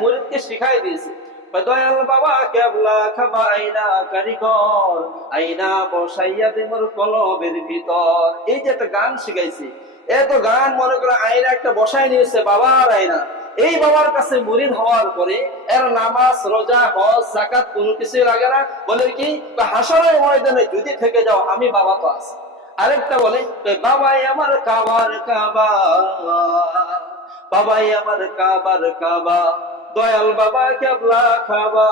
মুরিদকে শিখাই দিয়েছে, দয়াল বাবা কেবলা খাবা আইনা কারিগর, আইনা বসাইয়া দেমর কলবের ভিতর। এই যে একটা গান শিখাইছি, এত গান মনে করে আয়না একটা বসাই নিয়েছে বাবার আয়না। এই বাবার কাছে মুরিদ হওয়ার পরে এর নামাজ রোজা হজ যাকাত কোনো কিছুই লাগে না। বলে কি, হাসরের ময়দানে যদি থেকে যাও আমি বাবা তো আছি। আরেকটা বলে, বাবাই আমার কাবার কাবা, বাবাই আমার কাবার কাবা, দয়াল বাবা কেবলা খাবা,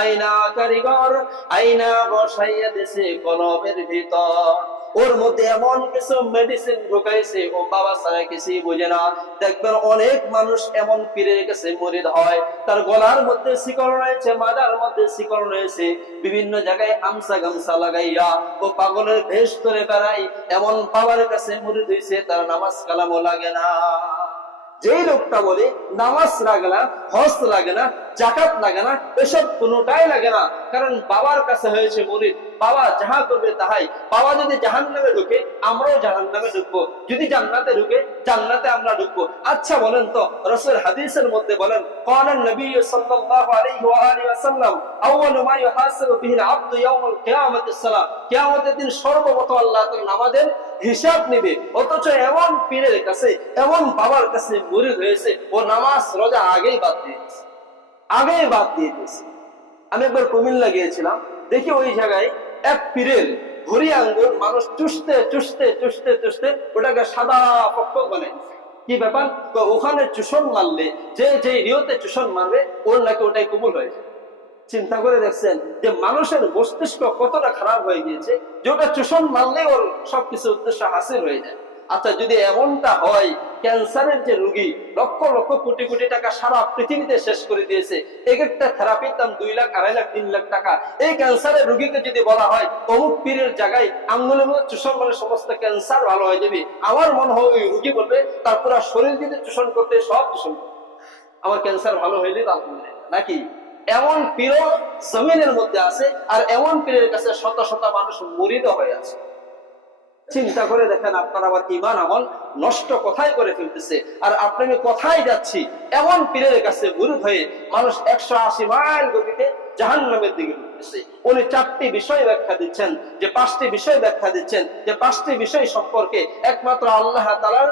আয়না কারিগর, আয়না বসাইয়া দিছে কলবের ভিতর। ওর মধ্যে এমন কিছু মেডিসিন ঢুকাইছে ও বাবা ছাড়া কিছুই বোঝে না। দেখবেন অনেক মানুষ এমন পীরের কাছে মুরিদ হয়, তার গলার মধ্যে শিকল রয়েছে, মাথার মধ্যে শিকল রয়েছে, বিভিন্ন জায়গায় আমসা গামসা লাগাইয়া ও পাগলের ভেষ ধরে বেড়াই। এমন বাবার কাছে মুরিদ হইছে, তার নামাজ কালামও লাগে না। যেই লোকটা বলে নামাজ লাগে না, হজ লাগে না, জাকাত লাগে না, এসব কোনোটাই লাগে না, কারণ বাবার কাছে হয়েছে মুরিদ। বাবা যাহা করবে তাহাই। বাবা যদি জাহান্নামে ঢুকে আমরাও জাহান্নামে ঢুকবো, যদি জান্নাতে ঢুকে জান্নাতে আমরা ঢুকবো। আচ্ছা বলেন তো, রাসূল হাদিসের মধ্যে বলেন, ক্বালা নবী সাল্লাল্লাহু আলাইহি ওয়া আলিহি ওয়াসাল্লাম, আউয়ালু মা ইউহাসাবু বিহিল আবদু ইয়াউমাল কিয়ামাতিস সালাহ, কিয়ামতের দিন সর্বপ্রথম আল্লাহ তাআলা নামাজের হিসাব নেবে। অথচ এমন পীরের কাছে, এমন বাবার কাছে মুরিদ হয়েছে, ও নামাজ রোজা আগেই বাদ দিয়েছে, আগেই বাদ দিয়ে দিয়েছে। আমি একবার কুমিল্লা গিয়েছিলাম, দেখি ওই জায়গায় এক পীরের ঘড়ি আঙ্গুল মানুষ চুষতে চুষতে চুষতে চুষতে ওটাকে সাদা পক্ষ বানায়। কি ব্যাপার? ওখানে চুষণ মারলে, যে যে নিয়তে চুষণ মারবে ওর নাকি ওটাই কবুল হয়ে যায়। চিন্তা করে দেখছেন যে মানুষের মস্তিষ্ক কতটা খারাপ হয়ে গিয়েছে, যে ওটা চুষণ মারলে ওর সবকিছু উদ্দেশ্য হাসিল হয়ে যায়। আচ্ছা যদি এমনটা হয়, ক্যান্সারের যে রোগী লক্ষ লক্ষ কোটি কোটি টাকা সারা পৃথিবীতে শেষ করে দিয়েছে, এক একটা থেরাপির দাম 2 লাখ 2.5 লাখ 3 লাখ টাকা। এই ক্যান্সারের রোগীকে যদি বলা হয় অমুক পীরের জায়গায় আঙ্গুলের মধ্যে চুষণ মানে সমস্ত ক্যান্সার ভালো হয়ে যাবে, আমার মনে হয় ওই রোগী বলবে তার পুরো শরীর যদি চুষণ করতে সব চুষণ করবে, আমার ক্যান্সার ভালো হইলে আলহামদুলিল্লাহ। নাকি এমন পীর জমিনের মধ্যে আছে, আর এমন পীরের কাছে শত শত মানুষ মুরিদ হয়ে আছে। চিন্তা করে দেখেন, আপনার আবার ঈমান আমল নষ্ট কোথায় করে ফেলতেছে, আর আপনি আমি কোথায় যাচ্ছি। এমন পীরের কাছে মুরিদ হয়ে মানুষ 180 মাইল গতিতে জাহান্নামের দিকে ঢুকতেছে। উনি 4টি বিষয় ব্যাখ্যা দিচ্ছেন, যে 5টি বিষয় ব্যাখ্যা দিচ্ছেন, যে 5টি বিষয় সম্পর্কে একমাত্র আল্লাহ তাআলা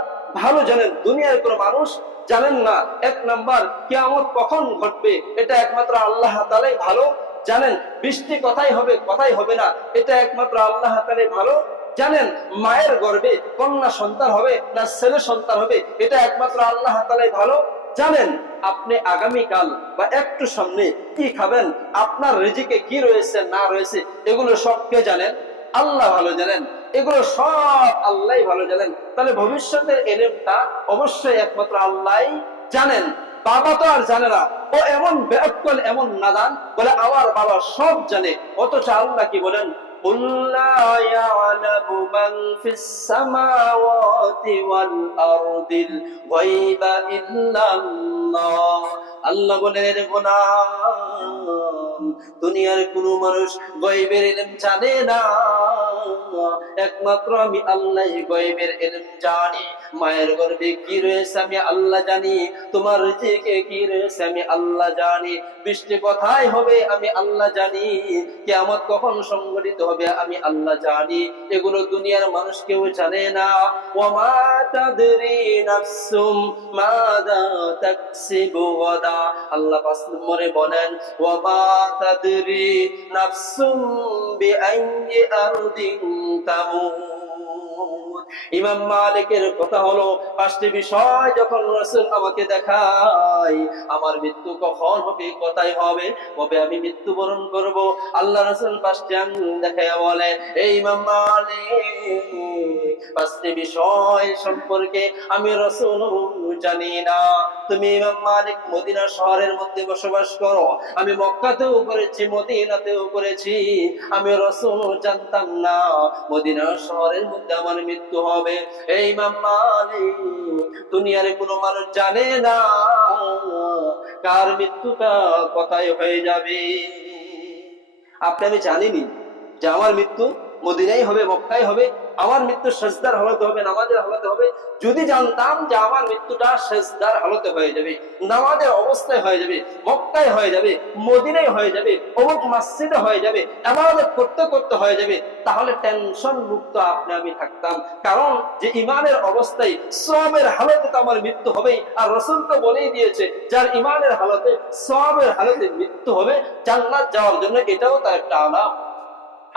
ভালো জানেন, দুনিয়ার কোনো মানুষ জানেন না। 1 নাম্বার, কিয়ামত কখন ঘটবে এটা একমাত্র আল্লাহ তাআলাই ভালো জানেন। বৃষ্টি কোথায় হবে কোথায় হবে না এটা একমাত্র আল্লাহ তাআলাই ভালো জানেন। মায়ের গর্ভে কন্যা সন্তান হবে না ছেলে সন্তান হবে এটা একমাত্র আল্লাহ তাআলাই ভালো জানেন। আপনি আগামীকাল বা একটু সামনে কি খাবেন, আপনার রিজিকে কি রয়েছে না রয়েছে, এগুলো সব কে জানেন? আল্লাহ ভালো জানেন। এগুলো সব আল্লাহ ভালো জানেন। তাহলে ভবিষ্যতের ইলমটা অবশ্যই একমাত্র আল্লাহ জানেন। বাবা তো আর জানে না, ও এমন বেআক্কেল, এমন নাদান, বলে আমার বাবা সব জানে। অথচ আল্লাহ কি বলেন, قُلْ لَا يَعْلَمُ مَنْ فِي السَّمَاوَاتِ وَالْأَرْضِ الْغَيْبَ إِلَّا اللَّهُ। আল্লাহ বলেন, এর গোলাম, দুনিয়ার কোন মানুষ গায়বের ইলম জানে না, একমাত্র আমি আল্লাহ গায়বের ইলম জানি। মায়ের গর্ভে কি রয়েছে আমি আল্লাহ জানি, তোমার রিজিকে কি রয়েছে আমি আল্লাহ জানি, বৃষ্টি কোথায় হবে আমি আল্লাহ জানি, কিয়ামত কখন সংঘটিত হবে আমি আল্লাহ জানি। এগুলো দুনিয়ার মানুষ কেউ জানে না। ওয়ামা তাদরি নাফসুম মাযা তাকসিবু গাদা। আল্লাহ 5 নম্বরে বলেন, ওয়ামা তাদরি নাফসুম বিআইয়ি আরদিন তামুত। ইমাম মালিকের কথা হলো, 5টি বিষয় যখন রাসূল আমাকে দেখায়, আমার মৃত্যু কখন হবে কোথায় হবে, কবে আমি মৃত্যুবরণ করব, আল্লাহ রাসূল 5টি আঙ্গুল দেখায় বলে, এই ইমাম মালিক 5টি বিষয় সম্পর্কে আমি রাসূল জানি না। তুমি ইমাম মালিক মদিনা শহরের মধ্যে বসবাস করো, আমি মক্কাতেও করেছি মদিনাতেও করেছি, আমি রাসূল জানতাম না মদিনা শহরের মধ্যে আমার মৃত্যু হবে। এই ইমাম মালিক দুনিয়ার কোনো মানুষ জানে না কার মৃত্যুটা কোথায় হয়ে যাবে। আপনি আমি জানিনি যে আমার মৃত্যু মদিনায় হবে, মক্কায় হবে, আমার মৃত্যু সেজদার হালতে হবে, নামাজের হালতে হবে। যদি জানতাম যে আমার মৃত্যুটা সেজদার হালতে হয়ে যাবে, নামাজের অবস্থায় হয়ে যাবে, মক্কায় হয়ে যাবে, মদিনায় হয়ে যাবে, অমুক মসজিদে হয়ে যাবে, ইবাদত করতে করতে হয়ে যাবে, তাহলে টেনশন মুক্ত আপনি আমি থাকতাম। কারণ যে ইমানের অবস্থায় সওয়াবের হালতে তো আমার মৃত্যু হবে, আর রাসূল তো বলেই দিয়েছে যার ইমানের হালতে সওয়াবের হালতে মৃত্যু হবে জান্নাত যাওয়ার জন্য, এটাও তার একটা আলাম।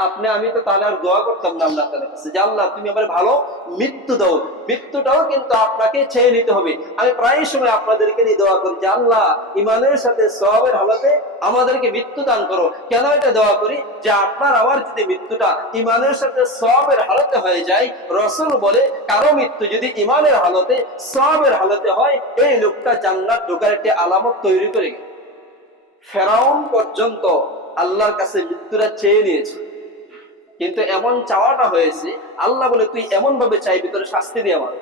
আপনি আমি তো তাহলে আর দোয়া করতাম না আল্লাহ তাআলার কাছে যে আল্লাহ তুমি আমার ভালো মৃত্যু দাও। মৃত্যুটাও কিন্তু আপনাকে চেয়ে নিতে হবে। আমি প্রায় সময় আপনাদেরকে নিয়ে দোয়া করি যে আল্লাহ ইমানের সাথে সওয়াবের হালতে আমাদেরকে মৃত্যু দান করো। কেন এটা দোয়া করি? যে আপনার আমার যদি মৃত্যুটা ইমানের সাথে সওয়াবের হালতে হয়ে যায়, রাসূল বলে কারো মৃত্যু যদি ইমানের হালতে সওয়াবের হালতে হয়, এই লোকটা জান্নাত ঢোকার একটি আলামত তৈরি করে। ফেরাউন পর্যন্ত আল্লাহর কাছে মৃত্যুটা চেয়ে নিয়েছে, কিন্তু এমন চাওয়াটা হয়েছে আল্লাহ বলে তুই এমন ভাবে চাইবি তোর শাস্তি দিয়ে আমার।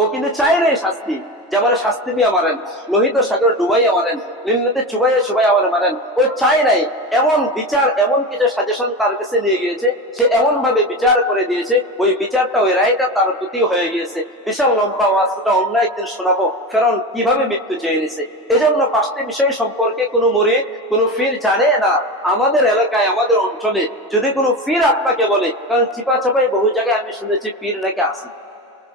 ও কিন্তু চাই নাই শাস্তি, যে আমার শাস্তি দিয়ে মারেন, লোহিত সাগরে ডুবাইয়া মারেন, নীলনদে চুবাইয়া চুবাইয়া আমার মারেন। ও চাই নাই, এমন বিচার, এমন কিছু সাজেশন তার কাছে নিয়ে গিয়েছে, সে এমন ভাবে বিচার করে দিয়েছে, ওই বিচারটা, ওই রায়টা তার প্রতি হয়ে গিয়েছে। বিশাল লম্বা ওয়াজটা অন্য একদিন শোনাবো ফেরাউন কিভাবে মৃত্যু চেয়ে নিছে। এজন্য 5টি বিষয় সম্পর্কে কোনো মুরিদ, কোনো পীর জানে না। আমাদের এলাকায়, আমাদের অঞ্চলে যদি কোনো পীর আপনাকে বলে, কারণ চিপা চাপাই বহু জায়গায় আমি শুনেছি পীর নাকি আছে,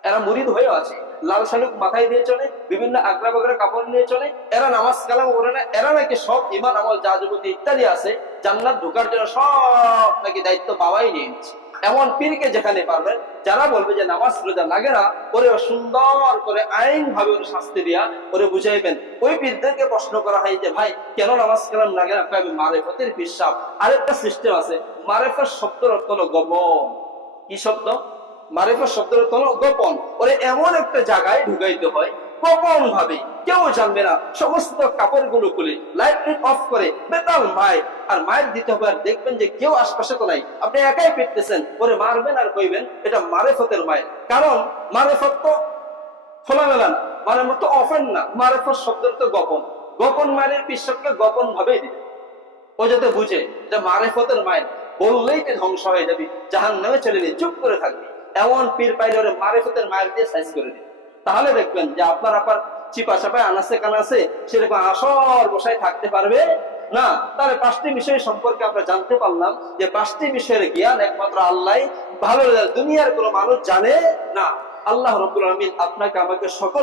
এরা মুরিদ হয়েও আছে, লাল শালুক মাথায় দিয়ে চলে, বিভিন্ন আগ্রা বাগরা কাপড় নিয়ে চলে, এরা নামাজ কালাম করে না, এরা নাকি সব ইমান আমল যা যাবতীয় ইত্যাদি আছে জান্নাত ঢোকার জন্য সব নাকি দায়িত্ব বাবাই নিয়ে নিচ্ছে। এমন পীরকে যেখানে পারবেন, যারা বলবে যে নামাজ রোজা লাগে না, ওরে সুন্দর করে আইন ভাবে ওরে শাস্তি দিয়া ওরে বুঝাইবেন। ওই পীরদেরকে প্রশ্ন করা হয় যে ভাই কেন নামাজ কালাম লাগে না? মারেফতের পিসাব। আরেকটা সিস্টেম আছে, মারেফত শব্দের অর্থ হলো গোপন। কি শব্দ? মারিফত শব্দের অর্থ হলো গোপন। ওরে এমন একটা জায়গায় ঢুকাইতে হয় গোপন ভাবে, কেউ জানবে না। সমস্ত কাপড় গুলো খুলে লাইট অফ করে বেতাল মায়ের, আর মায়ের দিতে হবে, আর দেখবেন যে কেউ আশপাশে তো নাই, আপনি একাই পেটতেছেন, ওরে মারবেন আর কইবেন এটা মারেফতের মায়ের। কারণ মারেফত তো খোলামেলা না, মারেফত তো অফেন না, মারেফত শব্দের তো গোপন। গোপন মায়ের পিসকে গোপন ভাবেই দিবে, ও যাতে বুঝে যে মারেফতের মায়ের, বললেই তো ধ্বংস হয়ে যাবি, জাহান্নামে চলে নিয়ে চুপ করে থাকবি। এমন পীর পাইলে ওরে মারেফতের মায়ের দিয়ে সাইজ করে দিবে। তাহলে দেখবেন যে আপনার আপার চিপা চাপায় আনাসে কানাসে সেরকম আসর বসায় থাকতে পারবে না। তাহলে 5টি বিষয় সম্পর্কে আমরা জানতে পারলাম যে 5টি বিষয়ের জ্ঞান একমাত্র আল্লাহ ভালো, দুনিয়ার কোনো মানুষ জানে না। আল্লাহ রাব্বুল আলামিন আপনাকে আমাকে সকল